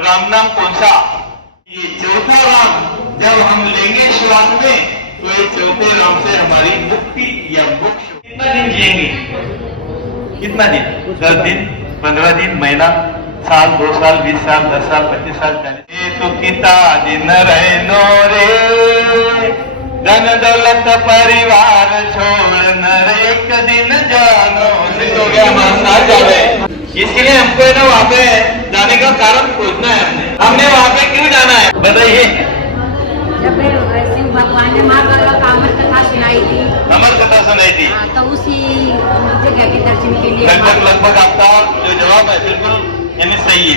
राम नाम कौन सा? ये चौथा राम जब हम लेंगे श्वास में तो ये चौथे राम से हमारी मुक्ति या मोक्ष। कितना दिन जिएंगे? कितना दिन? 10 दिन, 15 दिन, महीना, साल, 2 साल, 20 साल, 10 साल, 25 साल, 40। ये तो कितना दिन रहे नो रे, धन दौलत परिवार छोड़ न एक दिन जानो। हो गया हमारा जावे, इसलिए हमको है ना वहाँ पे जाने का कारण खोजना है। हमने वहाँ पे क्यों जाना है बताइए? जब शिव भगवान ने महाभारत का अमर कथा सुनाई थी, अमर कथा सुनाई थी, तो उसी जगह के दर्शन के लिए लगभग आपका जो जवाब है बिल्कुल यानी सही है।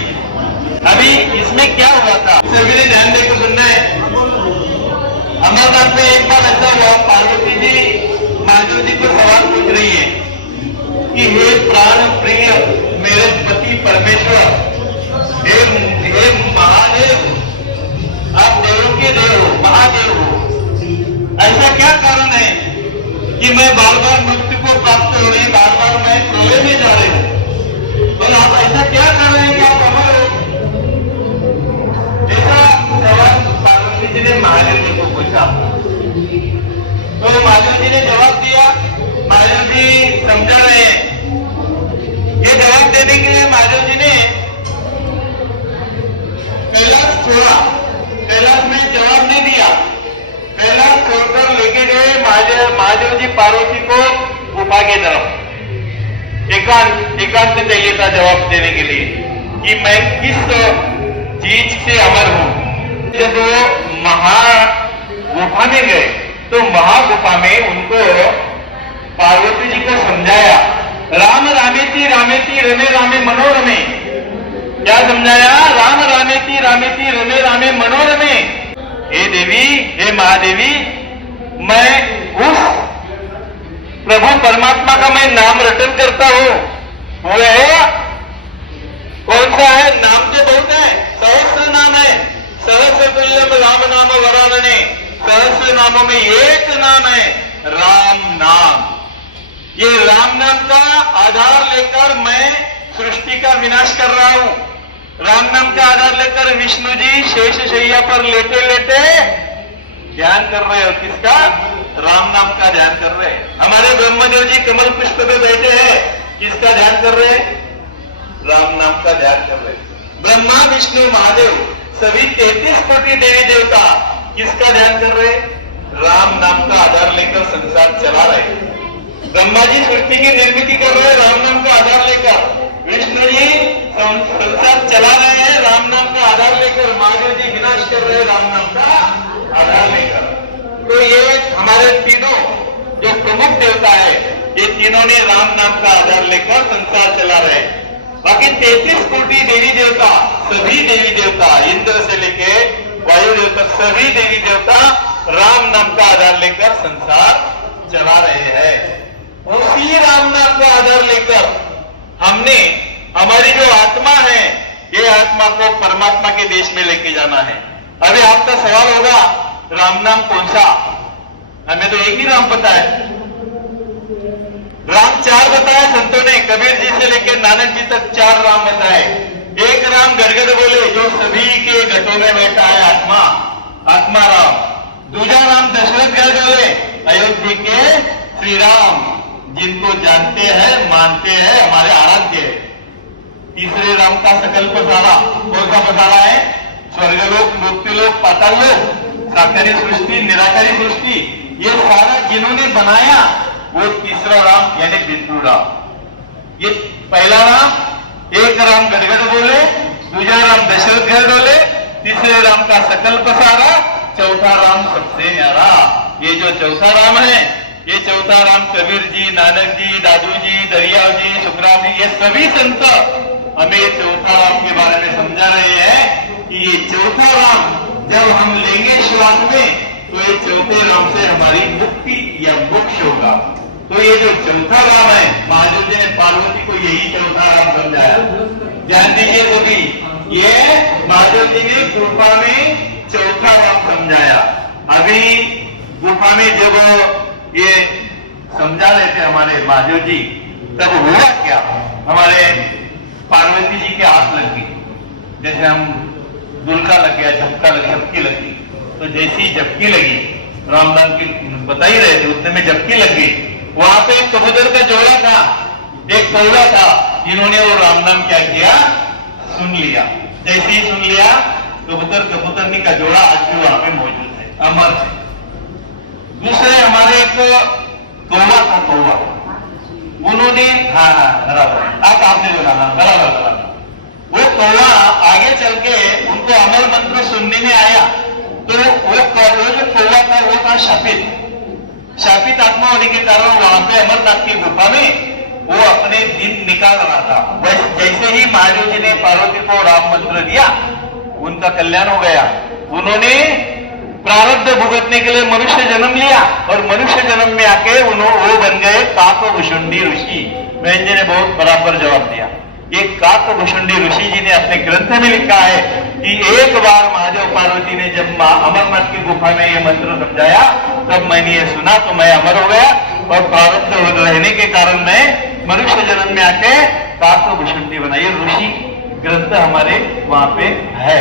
अभी इसमें क्या हुआ था सभी ने ध्यान देकर सुनना है। अमरनाथ में एक बार ऐसा हुआ, पार्वती जी महादेव जी को सवाल पूछ रही है कि हे प्राण प्रिय मेरे पति परमेश्वर, हे महादेव, आप देवों के देव हो, महादेव हो, ऐसा क्या कारण है कि मैं बार बार मृत्यु को प्राप्त हो रही, बार बार मैं प्रलय में जा रही हूँ, तो आप ऐसा क्या कर रहे हैं कि आप अमर हो? ऐसा सवाल पार्वती जी ने महादेव जी को पूछा। तो महादेव जी ने जवाब दिया। महादेव जी समझा रहे हैं। ये जवाब देने के लिए महादेव जी ने कैलाश छोड़ा, कैलाश में जवाब नहीं दिया। कैलाश छोड़कर लेके गए महादेव जी पार्वती को गुफा की तरफ। एकांत चाहिए था जवाब देने के लिए कि मैं किस चीज से अमर हूं। जब वो महागुफा में गए तो महागुफा में उनको पार्वती जी को समझाया, राम रामेति रामेति रमे रामे मनोरमे। क्या समझाया? राम रामेति रामेति रमे रामे मनोरमे। हे देवी, हे महादेवी, मैं उस प्रभु परमात्मा का मैं नाम रटन करता हूं। वो है कौन सा है? नाम तो बहुत है, सहस्र नाम है, सहस्र तुल्यम राम नाम वरानने। सहस्र नामों में एक नाम है राम नाम। ये राम नाम का आधार लेकर मैं सृष्टि का विनाश कर रहा हूं। राम नाम का आधार लेकर विष्णु जी शेष शैया पर लेटे लेटे ध्यान कर रहे हो। किसका? राम नाम का ध्यान कर रहे हैं। हमारे ब्रह्मदेव जी कमल पुष्प पे बैठे हैं, किसका ध्यान कर रहे हैं? राम नाम का ध्यान कर रहे हैं। ब्रह्मा विष्णु महादेव सभी 33 कोटि देवी देवता किसका ध्यान कर रहे हैं? राम नाम का आधार लेकर संसार चला रहे हैं। ब्रह्मा जी सृष्टि की निर्मित कर रहे हैं राम नाम का आधार लेकर। विष्णु जी संसार चला रहे हैं राम नाम का आधार लेकर। महादेव जी विनाश कर रहे हैं राम नाम का आधार लेकर। तो ये हमारे तीनों जो प्रमुख देवता है, ये तीनों ने राम नाम का आधार लेकर संसार चला रहे हैं। बाकी 33 कोटि देवी देवता, सभी देवी देवता, इंद्र से लेके वायुदेव तक सभी देवी देवता राम नाम का आधार लेकर संसार चला रहे हैं। उसी राम नाम का आधार लेकर हमने हमारी जो आत्मा है, ये आत्मा को परमात्मा के देश में लेके जाना है। अभी आपका सवाल होगा, राम नाम कौन सा? हमें तो एक ही राम पता है। राम 4 बताया संतों ने, कबीर जी से लेकर नानक जी तक 4 राम बताए। एक राम गड़गड़ बोले, जो सभी के घटों में बैठा है आत्मा, आत्मा राम। दूसरा राम दशरथ गढ़ बोले, अयोध्या के श्री राम, जिनको जानते हैं, मानते हैं, हमारे आराध्य है। तीसरे राम का सकल पसारा, कौन सा पसारा है? स्वर्गलोक, मृत्युलोक, पाताललोक, साकारी सृष्टि, निराकारी सृष्टि, ये सारा जिन्होंने बनाया वो तीसरा राम यानी बिंदु राम। ये पहला राम, एक राम गड़गड़ बोले, दूसरा राम दशरथ गढ़ बोले, तीसरे राम का सकल पसारा, चौथा राम सबसे न्यारा। ये जो चौथा राम है, ये चौथा राम कबीर जी, नानक जी, दादू जी, दरियाव जी, सुखराम जी, ये सभी संत हमें चौथा राम के बारे में समझा रहे हैं कि ये चौथा राम जब हम लेंगे श्वास में तो ये चौथे राम से हमारी मुक्ति या मोक्ष होगा। तो ये जो चौथा राम है, महादेव जी ने पार्वती को यही चौथा राम समझाया। ध्यान दीजिए सभी, ये महादेव जी ने गुफा में चौथा राम समझाया। अभी गुफा में जब ये समझा रहे थे हमारे महादेव जी, तब हुआ क्या? हमारे पार्वती जी के हाथ लग गई। जैसे हम दुलका लग गया, झपकी लगी। तो जैसी झपकी लगी, रामदान की बता ही रहे थे, उतने में झपकी लग गई। वहां पे एक कबूतर का जोड़ा था, एक कौवा था। इन्होंने वो रामनाम क्या किया, सुन लिया। जैसे ही सुन लिया, कबूतरनी का जोड़ा आज भी वहां पे मौजूद है, अमर है। दूसरे हमारे एक कौवा था, कौवा, उन्होंने हाँ बराबर, आप आपने बोला हाँ बराबर। वो कौवा आगे चल के उनको अमर मंत्र सुनने में आया, तो वो जो कौवा था वो था शापित आत्मा होने के कारण वहां पे अमरनाथ की गुफा में वो अपने दिन निकाल रहा था। जैसे ही महादेव जी ने पार्वती को राम मंत्र दिया, उनका कल्याण हो गया। उन्होंने प्रारब्ध भुगतने के लिए मनुष्य जन्म लिया, और मनुष्य जन्म में आके वो बन गए काकभुषुंडी ऋषि। बहन जी ने बहुत बराबर जवाब दिया। ये काकभुषुंडी ऋषि जी ने अपने ग्रंथ में लिखा है कि एक बार महादेव पार्वती ने जब अमरनाथ की गुफा में ये मंत्र समझाया, तब मैंने ये सुना तो मैं अमर हो गया, और प्रारब्ध रहने के कारण मैं मनुष्य जन्म में आके काकभुषुंडी बना। ये ऋषि ग्रंथ हमारे वहां पे है।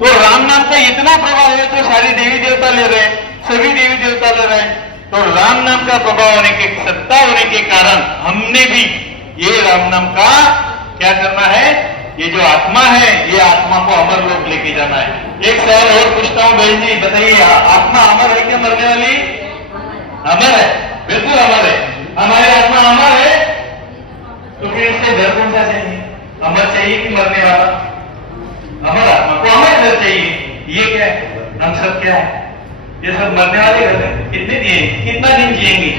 तो राम नाम का इतना प्रभाव है, तो सारी देवी देवता ले रहे हैं, सभी देवी देवता ले रहे हैं। तो राम नाम का प्रभाव होने के, सत्ता होने के कारण हमने भी ये राम नाम का क्या करना है, ये जो आत्मा है, ये आत्मा को अमर लोक लेके जाना है। एक सवाल और पूछता हूं बहन जी, बताइए, आत्मा अमर है क्या, मरने वाली? अमर है, बिल्कुल अमर है। हमारी आत्मा अमर है, तो फिर इससे घर कौन सा चाहिए? अमर चाहिए कि मरने वाला? अमर आत्मा को अमर घर चाहिए। ये क्या है, हम सब क्या है? ये सब मरने वाले घर है। कितने दिन, कितना दिन जिएंगे?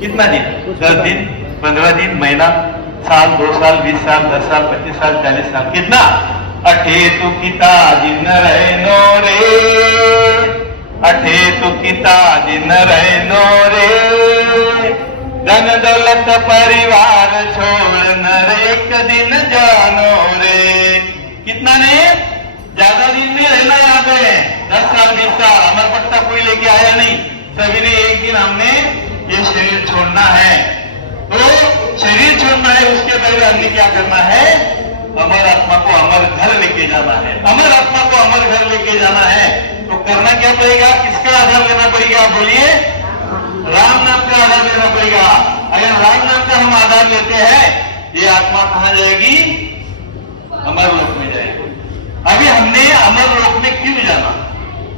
कितना दिन? 10 दिन, 15 दिन, महीना, साल, 2 साल, 20 साल, 10 साल, 25 साल, 40 साल, कितना? अठे तु किता दिन रहे नो रे, अठे तु किता दिन रहे नो रे, धन दौलत परिवार छोड़ नर एक दिन जानो रे। कितना ने? ज्यादा दिन नहीं रहना यहाँ पे, 10 साल 20 साल। अमर पट्टा कोई लेके आया नहीं, सभी ने एक दिन हमने ये शरीर छोड़ना है। तो शरीर छोड़ना है, उसके पहले हमने क्या करना है, अमर आत्मा को अमर घर लेके जाना है। अमर आत्मा को अमर घर लेके जाना है, तो करना क्या पड़ेगा, किसका आधार लेना पड़ेगा? बोलिए, राम नाम का आधार लेना पड़ेगा। अगर राम नाम का हम आधार लेते हैं, ये आत्मा कहां जाएगी? अमर लोक में जाएगी। अभी हमने अमर लोक में क्यों जाना?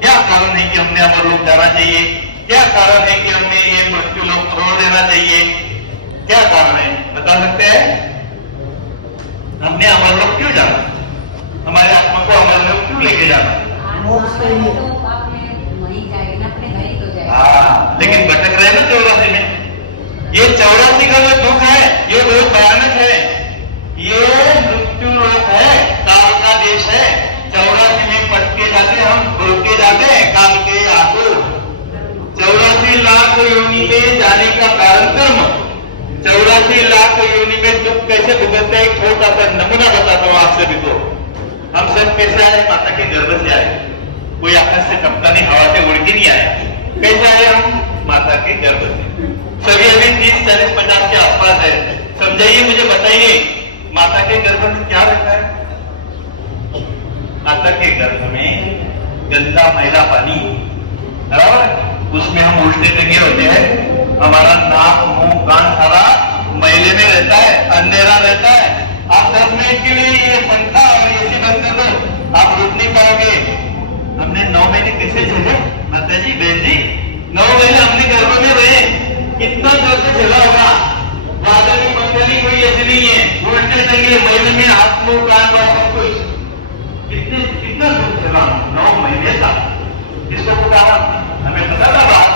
क्या कारण है कि हमने अमर लोक जाना चाहिए? क्या कारण है कि हमने ये मृत्यु लोक छोड़ देना चाहिए? क्या कारण है, बता सकते हैं? हमने अमर लोक क्यों जाना? हमारे आत्मा को अमर लोक क्यों लेके जाना? हाँ, लेकिन भटक रहे ना 84 में। ये 84 का जो दुख है, ये बहुत भयानक है। ये मृत्यु लोक है, काल का देश है। 84 में पटके जाते, हम भूल के जाते हैं काल के आंसू। 84 लाख योनि में जाने का कारण कर्म, 84 लाख योनि में दुख कैसे भुगतते हैं, एक छोटा सा नमूना बताता हूं आप सभी को। हम सब कैसे आए? माता के गर्भ से आए। कोई आकाश से टपका नहीं, हवा से उड़ के नहीं आया। कैसे आए हम? माता के गर्भ से। सभी अभी 30, 40, 50 के आसपास है। समझाइए, मुझे बताइए, माता के गर्भ में क्या रहता है? माता के गर्भ में गंदा मैला पानी, बराबर, उसमें हम उल्टे टंगे होते हैं। हमारा नाक, मुंह, कान सारा मैले में रहता है, अंधेरा रहता है। आप 10 मिनट के लिए ये पंखा और एसी बंद कर दो, आप रुक नहीं पाओगे। हमने 9 महीने कैसे झेले माता जी, बहन जी? 9 महीने हमने गर्भ में रहे, कितना जोर से झेला होगा। वादली मंगली कोई ऐसी नहीं है, उल्टे टंगे मैले में, हाथ, मुंह, कान और सब कुछ। कितना दुख झेला 9 महीने तक। किसको पुकारा? हमें पता था बात,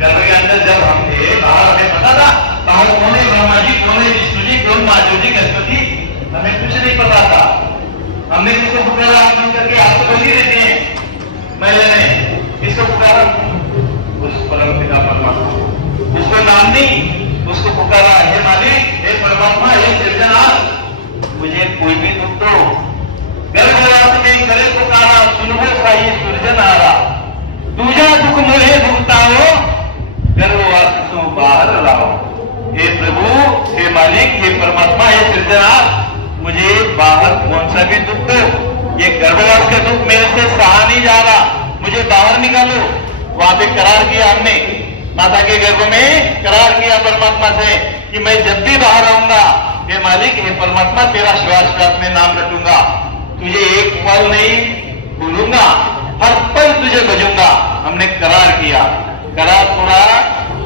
गर्भ के अंदर जब हम थे, बाहर हमें पता था बाहर कौन है ब्रह्मा जी, कौन है विष्णु जी, कौन महादेव जी, गणपति, हमें कुछ नहीं पता था। हमने किसको पुकारा? आगमन करके आप तो बनी रहते हैं महिला ने, किसको पुकारा? उस परम पिता परमात्मा, उसको नाम नहीं, उसको पुकारा, हे मालिक, हे परमात्मा, हे सृजनहार, मुझे कोई भी दुख दो। गर्भवास में करे पुकारा, सुनो साई सृजनहारा, तुझा दुख मुझे भुगताओ, गर्भवास से बाहर लाओ। हे प्रभु, हे मालिक, हे परमात्मा, हे सृजनहार, मुझे बाहर कौन सा भी दुख हो, ये गर्भवास का दुख मेरे से सहा नहीं जा रहा, मुझे बाहर निकालो। वहां पे करार किया हमने, माता के गर्भ में करार किया परमात्मा से कि मैं जब भी बाहर आऊंगा, हे मालिक, हे परमात्मा, तेरा श्वास श्वास में नाम रटूंगा, तुझे एक पल नहीं भूलूंगा, हर पल तुझे भजूंगा। हमने करार किया। करार पूरा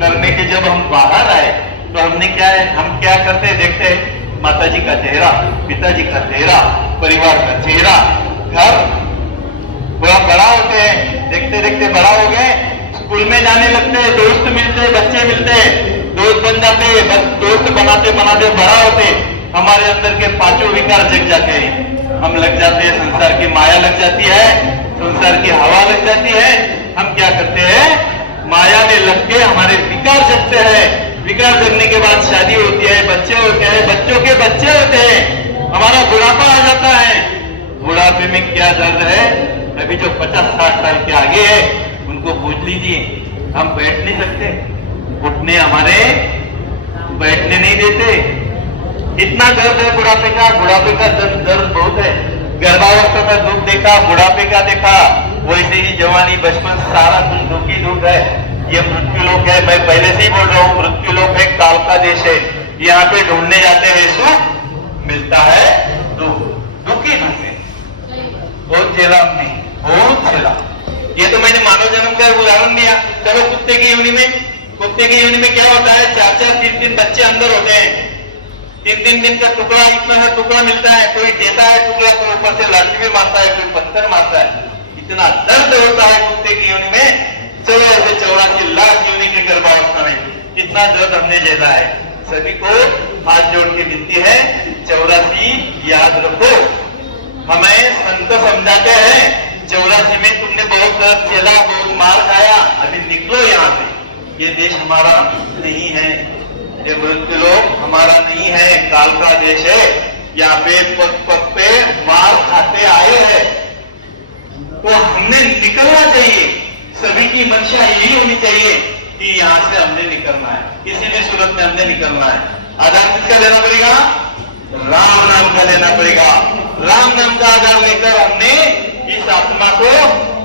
करने के जब हम बाहर आए तो हमने क्या है, हम क्या करते देखते हैं, माता जी का चेहरा, पिताजी का चेहरा, परिवार का चेहरा, घर पूरा बड़ा होते हैं, देखते देखते बड़ा हो गए, स्कूल में जाने लगते हैं, दोस्त मिलते, बच्चे मिलते, दोस्त बन जाते, दोस्त बनाते बनाते बड़ा होते, हमारे अंदर के पांचों विकार जग जाते हैं, हम लग जाते हैं, संसार की माया लग जाती है, संसार की हवा लग जाती है। हम क्या करते हैं, माया में लग के हमारे विकार जगते हैं। विकार जगने के बाद शादी होती है, बच्चे होते हैं, बच्चों के बच्चे होते हैं, हमारा बुढ़ापा आ जाता है। बुढ़ापे में क्या दर्द है, अभी जो 50-60 साल के आगे है उनको पूछ लीजिए, हम बैठ नहीं सकते, उठने हमारे बैठने नहीं देते, इतना दर्द है बुढ़ापे का। बुढ़ापे का दर्द बहुत है। गर्भावस्था में दुख देखा, बुढ़ापे का देखा, वैसे ही जवानी बचपन सारा कुछ दुख ही दुख है। ये मृत्यु लोक है, मैं पहले से ही बोल रहा हूँ, मृत्यु लोक है, काल का देश है। यहाँ पे ढूंढने जाते हैं सुख, मिलता है दुख, दुख ही दुख है। बहुत झेला हमने, बहुत झेला। ये तो मैंने मानव जन्म का उदाहरण दिया। चलो कुत्ते की योनि में, कुत्ते की योनि में क्या होता है, 4-4, 3-3 बच्चे अंदर होते हैं, 3-3 दिन का टुकड़ा, इतना सा टुकड़ा मिलता है, कोई देता है टुकड़ा तो ऊपर से लाठी भी मारता है, कोई पत्थर मारता है, इतना दर्द होता है कुत्ते की योनि में। चलो ऐसे 84 लाख योनि के गर्भावस्था में इतना दर्द हमने झेला है। सभी को हाथ जोड़ के विनती है, 84 याद रखो। हमें संत समझाते हैं 84 में तुमने बहुत दर्द झेला, बहुत मार खाया, अभी निकलो यहाँ से, ये देश हमारा नहीं है, ये मृत्यु लोक हमारा नहीं है, काल का देश है। यहाँ पे पग पग पे मार खाते आए हैं, तो हमने निकलना चाहिए। सभी की मंशा यही होनी चाहिए कि यहाँ से हमने निकलना है, किसी भी सूरत में हमने निकलना है। आधार किसका लेना पड़ेगा, राम नाम का लेना पड़ेगा। राम नाम का आधार लेकर हमने इस आत्मा को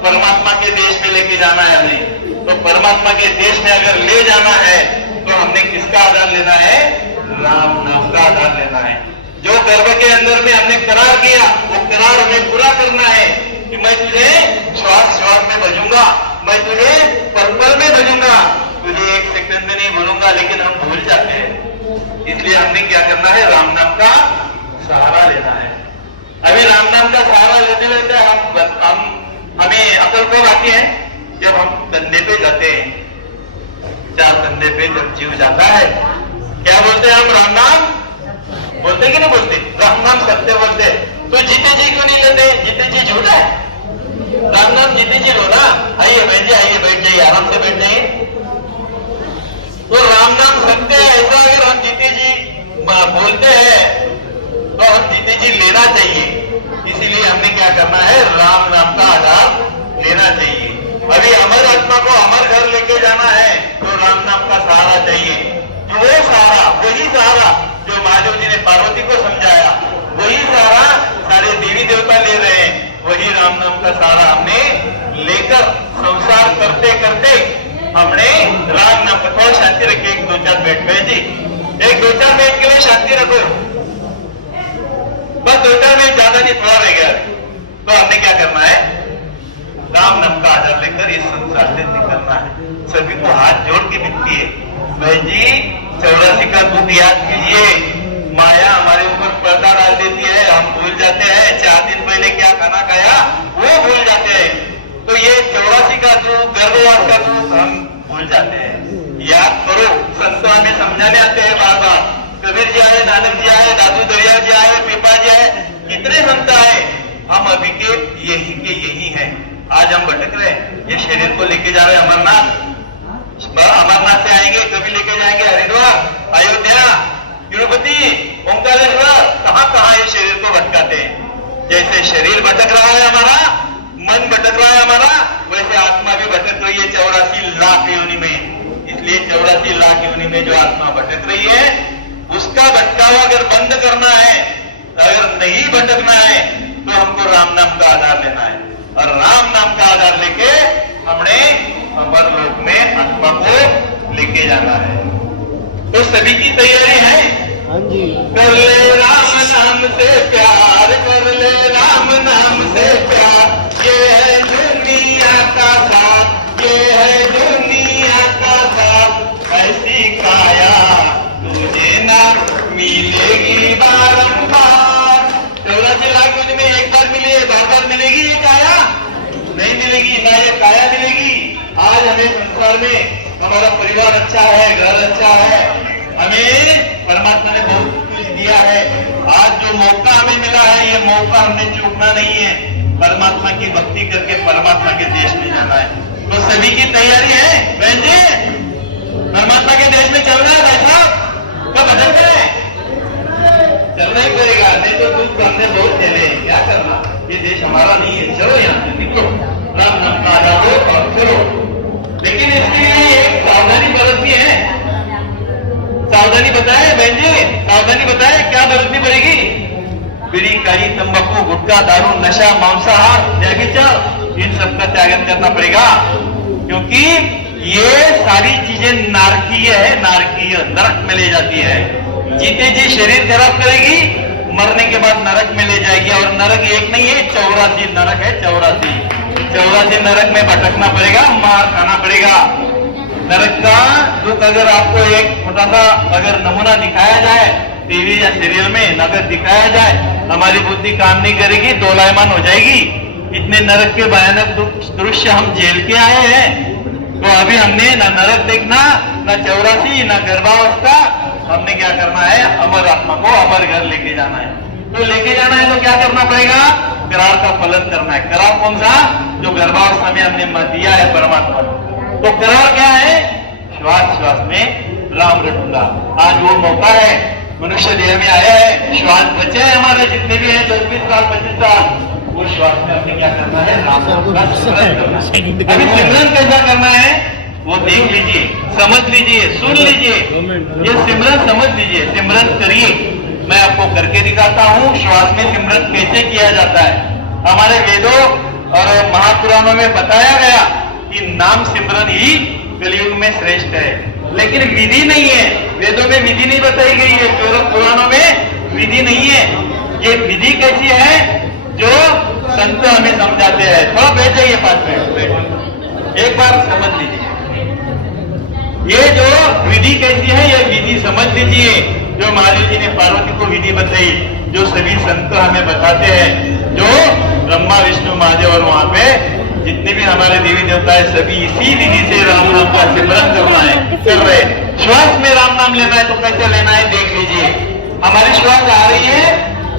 परमात्मा के देश में लेके जाना है हमें। तो परमात्मा के देश में अगर ले जाना है तो हमने किसका आधार लेना है, राम नाम का आधार लेना है। जो गर्भ के अंदर में हमने करार किया, वो करार हमें पूरा करना है कि मैं तुझे श्वास श्वास में भजूंगा, मैं तुझे पल पल में भजूंगा, तुझे एक सेकंड में नहीं भूलूंगा। लेकिन हम भूल जाते हैं, इसलिए हमने क्या करना है, राम नाम का सहारा लेना है। अभी राम नाम का सहारा लेते लेते हमें अकल कब आती है, जब हम कंधे पे जाते हैं, 4 कंधे पे जब जीव जाता है, क्या बोलते हैं हम, राम नाम बोलते कि नहीं बोलते, राम नाम सत्य बोलते। तो जीते जी क्यों नहीं लेते, जीते जी झूठा है, राम नाम जीते जी लो ना। आइए बहन जी, आइए बैठ जाइए, आराम से बैठ जाइए। तो राम नाम सत्य है, ऐसा अगर हम जीते जी बोलते हैं तो हम जीते जी लेना चाहिए। इसीलिए हमने क्या करना है, राम नाम का आधार लेना चाहिए। अभी अमर आत्मा को अमर घर लेके जाना है तो राम नाम का सहारा चाहिए। तो वो सहारा, वही सहारा जो महादेव जी ने पार्वती को समझाया, वही सहारा सारे देवी देवता ले रहे हैं, वही राम नाम का सहारा हमने लेकर संसार करते करते हमने राम नाम का, थोड़ा शांति रखिए, 1-2-4 बैठ गए जी, 1-2-4 मिनट के लिए शांति रखो, बस 2-4 मिनट, ज्यादा नहीं, थोड़ा रह गया। तो हमने क्या करना है, राम नाम का आधार लेकर इस संसार से निकलना है। सभी को हाथ जोड़ के विनती है, बहन जी 84 का दुख याद कीजिए। माया हमारे ऊपर पर्दा डाल देती है, हम भूल जाते हैं 4 दिन पहले क्या खाना खाया वो भूल जाते हैं। तो ये 84 का दुख, गर्भवास का दुख हम भूल जाते हैं। याद करो, संत हमें समझाने आते हैं बार बार, कबीर जी आए, नानक जी आए, दादू दरिया जी आए, पीपा जी आए, कितने संत आए, हम अभी के यही हैं। आज हम भटक रहे हैं, ये शरीर को लेके जा रहे हैं अमरनाथ, अमरनाथ से आएंगे, कभी लेके जाएंगे हरिद्वार, अयोध्या, तिरुपति, ओंकारेश्वर, कहां ये शरीर को भटकाते हैं। जैसे शरीर भटक रहा है हमारा, मन भटक रहा है हमारा, वैसे आत्मा भी भटक रही है 84 लाख योनि में। इसलिए 84 लाख योनि में जो आत्मा भटक रही है, उसका भटकावा अगर बंद करना है, अगर भटकना है तो हमको राम नाम का आधार लेना है, और राम नाम का आधार लेके हमने अमर लोक में आत्मा को लेके जाना है। तो सभी की तैयारी है? हाँ जी। कर ले राम नाम से प्यार, कर ले राम नाम से प्यार, ये है दुनिया का साथ, ये है दुनिया का साथ, ऐसी काया तुझे ना मिलेगी बारंबार। 84 लाख युद्ध में एक बार मिले, बार बार मिलेगी ये काया? नहीं मिलेगी, ना ये काया मिलेगी। आज हमें संसार में हमारा परिवार अच्छा है, घर अच्छा है, हमें परमात्मा ने बहुत कुछ दिया है। आज जो मौका हमें मिला है, ये मौका हमने चूकना नहीं है। परमात्मा की भक्ति करके परमात्मा के देश में जाना है। तो सभी की तैयारी है बहन जी? परमात्मा के देश में चलना है भाई साहब? तो बदल करें, चलना ही पड़ेगा, नहीं तो दुख हमने बहुत झेले, क्या करना, ये देश हमारा नहीं है। चलो यहाँ से निकलो, राम नाम का आधार लो और चलो। लेकिन इसके लिए एक सावधानी बरतनी है। सावधानी बताए बहन जी, सावधानी बताए क्या बरतनी पड़ेगी? बीड़ी, करी, तंबाकू, गुटखा, दारू, नशा, मांसाहार, व्यभिचार, इन सबका त्यागन करना पड़ेगा, क्योंकि ये सारी चीजें नारकीय है, नारकीय, नरक में ले जाती है। जीते जी शरीर खराब करेगी, मरने के बाद नरक में ले जाएगी। और नरक एक नहीं है, 84 नरक है, 84 नरक में भटकना पड़ेगा, मार खाना पड़ेगा। नरक का दुख अगर आपको एक छोटा सा अगर नमूना दिखाया जाए टीवी या सीरियल में, अगर दिखाया जाए, हमारी बुद्धि काम नहीं करेगी, दोलायमान हो जाएगी। इतने नरक के भयानक दृश्य हम झेल के आए हैं। तो अभी हमने ना नरक देखना, ना 84, ना गर्भावस्था, हमने क्या करना है? अमर आत्मा को अमर घर लेके जाना है। तो लेके जाना है तो क्या करना पड़ेगा? करार का पालन करना है। करार कौन सा? जो गर्भावस्था में हमने दिया है परमात्मा को। तो करार क्या है? श्वास श्वास में राम रटूंगा। आज वो मौका है, मनुष्य देह में आया है, श्वास बचे हैं हमारे जितने भी हैं 10-20 साल 25 साल, वो श्वास में हमने क्या करना है? राम नाम का सिमरन करना है। अभी सिमरन कैसा करना है वो देख लीजिए, समझ लीजिए, सुन लीजिए, ये सिमरन समझ लीजिए, सिमरन करिए। मैं आपको करके दिखाता हूँ श्वास में सिमरन कैसे किया जाता है। हमारे वेदों और महापुराणों में बताया गया कि नाम सिमरन ही कलयुग में श्रेष्ठ है, लेकिन विधि नहीं है। वेदों में विधि नहीं बताई गई है, पुराणों में विधि नहीं है। ये विधि कैसी है जो संत हमें समझाते हैं। थोड़ा बैठ जाइए पास में, एक बार समझ लीजिए ये जो विधि कैसी है, ये विधि समझ लीजिए। जो महादेव जी ने पार्वती को विधि बताई, जो सभी संत हमें बताते हैं, जो ब्रह्मा विष्णु महादेव और वहां पे जितने भी हमारे देवी देवता है, सभी इसी विधि से राम नाम का सिमरन करना है, कर रहे। श्वास में राम नाम लेना है तो कैसे लेना है देख लीजिए। हमारी श्वास आ रही है,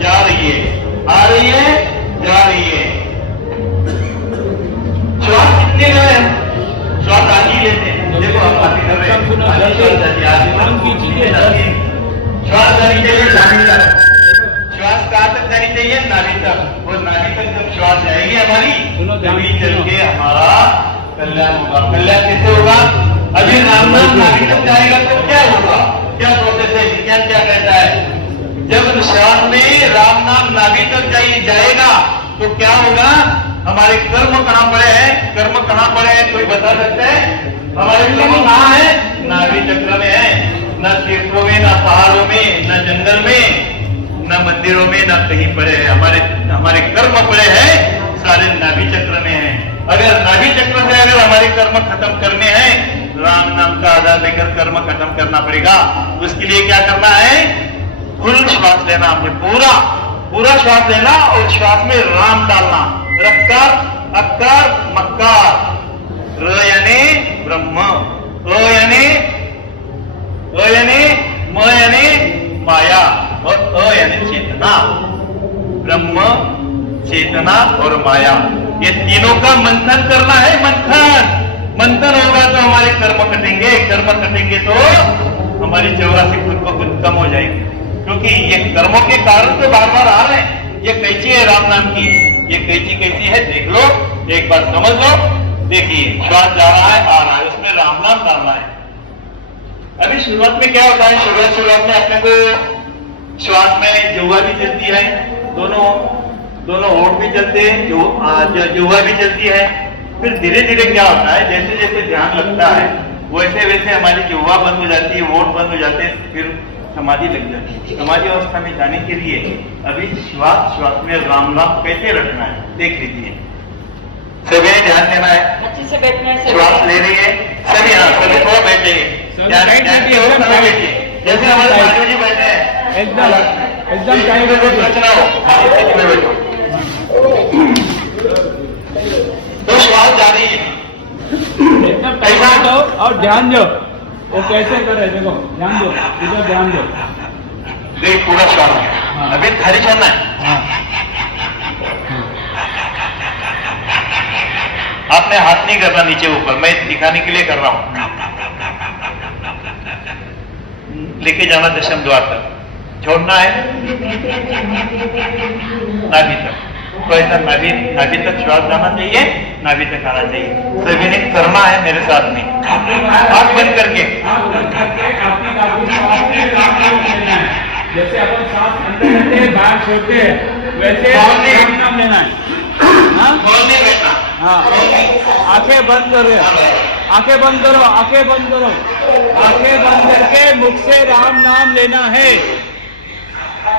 जा रही है, आ रही है, जा रही है। श्वास कितने गए? श्वास आज ही लेते हैं, देखो हम बात कर रहे हैं, श्वास जानी चाहिए नाभि तक। श्वास कहां तक जानी चाहिए? नाभि तक। और नाभि तक जब श्वास जाएगी हमारी, तभी चल के हमारा कल्याण होगा। कल्याण कैसे होगा? अभी राम नाम नाभि तक जाएगा तो क्या होगा? क्या प्रोसेस है? विज्ञान क्या कहता है? जब श्वास में राम नाम नाभि तक जाएगा तो क्या होगा? हमारे कर्म कहां पड़े हैं? कर्म कहां पड़े हैं कोई बता सकता है? हमारे कर्म कहां है? नाभि चक्र में है। न तीर्थों में, न पहाड़ों में, न जंगल में, न मंदिरों में, न कहीं पड़े हैं। हमारे कर्म पड़े हैं सारे नाभि चक्र में है। अगर नाभि चक्र से अगर हमारे कर्म खत्म करने हैं, राम नाम का आधार लेकर कर्म खत्म करना पड़ेगा। उसके लिए क्या करना है? फुल श्वास लेना, हमने पूरा श्वास लेना और श्वास में राम डालना। रक्कार, अक्कार, मक्कार। र यानी ब्रह्म, अ यानी म यानी माया और अ यानी चेतना। ब्रह्म, चेतना और माया, ये तीनों का मंथन करना है। मंथन होगा तो हमारे कर्म कटेंगे, कर्म कटेंगे तो हमारी 84 खुद ब खुद कम हो जाएगी। क्योंकि ये कर्मों के कारण तो बार बार आ रहे हैं। ये कैची है राम नाम की, ये कैची कैसी है देख लो, एक बार समझ लो। देखिए श्वास जा रहा है, आ रहा है, उसमें राम नाम डालना है। अभी शुरुआत में क्या होता है? शुरुआत में अपने को श्वास में जुआ भी चलती है, दोनों होठ भी चलते हैं, जुवा भी चलती है। फिर धीरे धीरे क्या होता है, जैसे जैसे ध्यान लगता है वैसे वैसे हमारी जुवा बंद हो जाती है, होठ बंद हो जाते हैं, फिर समाधि लग जाती है। समाधि अवस्था में जाने के लिए अभी श्वास श्वास में राम नाम कैसे रखना है देख लीजिए। सभी ने ध्यान देना है, अच्छे से बैठना है श्वास ले रही है सभी। हाँ सभी थोड़ा बैठेंगे, ध्यान बैठिए जैसे हमारे साधु जी बैठे हैं एकदम टाइम रचना हो। हाँ, स्थिति में बैठो। तो श्वास जा रही है, एकदम टाइम दो और ध्यान दो वो कैसे करे, देखो ध्यान दो, इधर ध्यान दो। देख पूरा श्वास अभी खाली छोड़ना है। आपने हाथ नहीं करना नीचे ऊपर, मैं दिखाने के लिए कर रहा हूं। लेके जाना दशम द्वार तक, छोड़ना है नाभि तक। तो ऐसा नाभि तक श्वास जाना चाहिए, नाभि तक आना चाहिए। सभी ने करना है मेरे साथ में, आंख बंद करके। जैसे अपन सांस अंदर लेते हैं बाहर छोड़ते हैं, वैसे राम नाम लेना है। बोलने बैठना। हाँ, आंखें बंद करो, आंखें बंद करो, आंखें बंद करो, आंखें बंद करके मुख से राम नाम लेना है।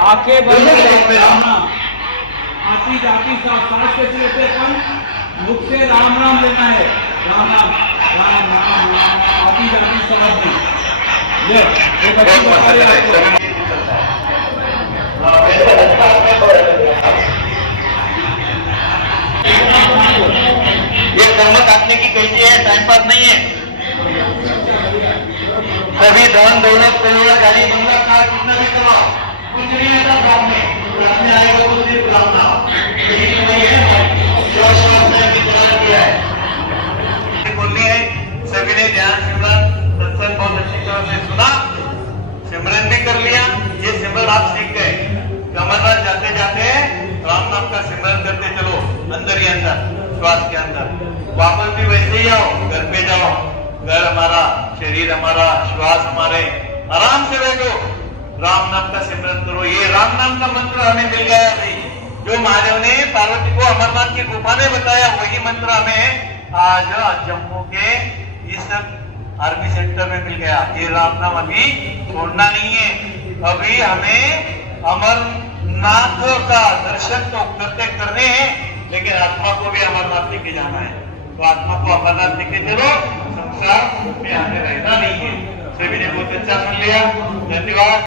आंखें बंद करके राम नाम आती जाती सांस कैसे लेते अपन, मुख से राम नाम लेना है। राम नाम राम नाम राम आती जाती सांस में। ये एक अच्छी बता रही है। ये कर्म काटने की कैसी है, टाइम पास नहीं है। सभी धन दौलत परिवार गाड़ी बंगला कार कितना भी कमाओ, कुछ नहीं ऐसा काम में आएगा तो सिर्फ राम नाम। बोलनी है, सभी ने ध्यान सिमरन सत्संग बहुत अच्छी तरह से सुना, सिमरन भी कर लिया। ये सिमरन आप सीख गए, अमरनाथ जाते जाते राम नाम का सिमरन करते चलो अंदर ही अंदर, श्वास के अंदर। वापस भी वैसे ही आओ, घर पे जाओ, घर हमारा, शरीर हमारा, श्वास हमारे, आराम से बैठो, राम नाम का सिमरन करो। ये राम नाम का मंत्र हमें मिल गया अभी, जो महादेव ने पार्वती को अमरनाथ की गुफा में बताया, वही मंत्र हमें आज जम्मू के इस आर्मी सेंटर में मिल गया। ये राम नाम अभी छोड़ना नहीं है। अभी हमें अमरनाथ का दर्शन तो करने हैं, लेकिन आत्मा को भी अमरनाथ लेके जाना है। तो आत्मा को अमरनाथ लेके चलो, संसार में आने रहना नहीं है। सभी ने बहुत अच्छा सुन लिया, धन्यवाद।